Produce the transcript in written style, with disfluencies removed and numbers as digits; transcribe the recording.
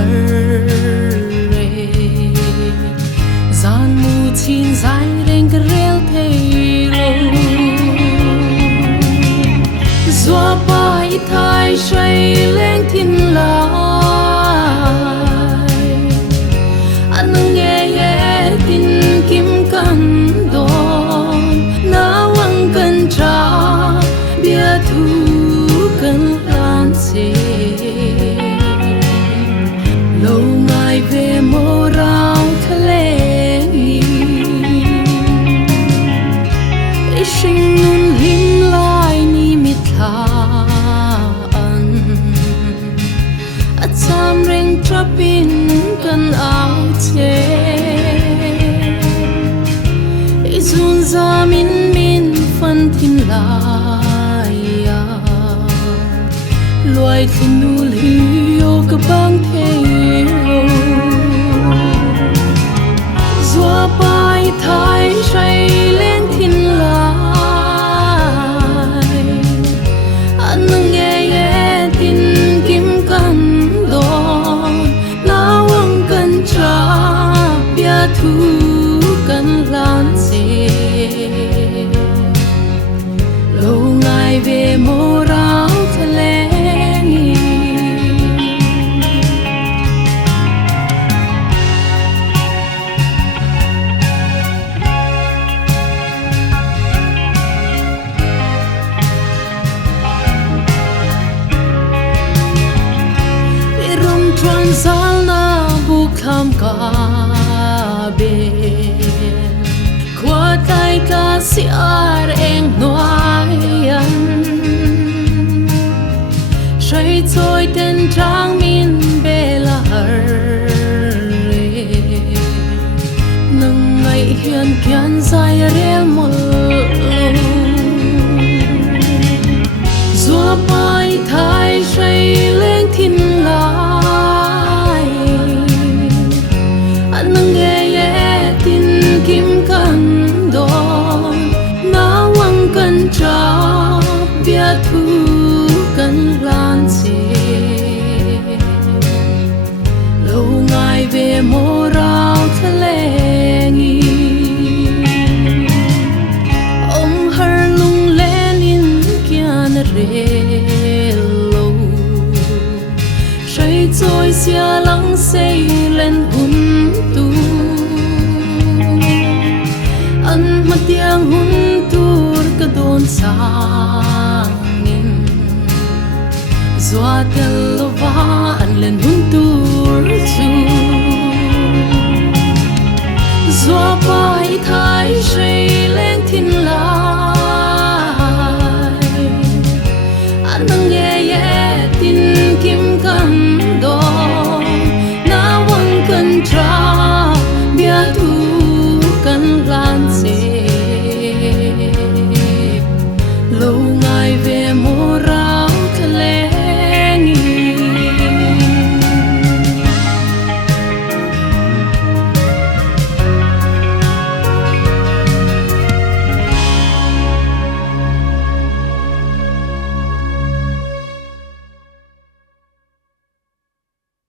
har re zan mu chin zai reng rel thei lo zua pai thai shai leng thin lai an nghe ye tin kim kan don na wang kan tra bia thu kan lan se lâu ngày về mô rau thale sinh nun lim lai ni mit tha an at sam reng trapin kan ao che izun zamin min fan thin lai ya loài thiên nu liu ka bang theo zua pai thai shai lên thiên lai an nghe ye tin kim kan don na wang kan tra bia thu kan lan se lâu ngày về mô rau thale Tran sal na bukham ka be kwa tai ka si ar eng noayan shai choi ten trang min bela har re nang ngai hian kian sai rel mol zua pai thai shai leng thin la kim kan don na wang kan tra bia thu kan lan se lâu ngày về mô rau thale ngi om har lung lên in kian re lo shai choi sia lang sei lên hun tu an matiang hun tur ka don sangin zua tel lova an len hun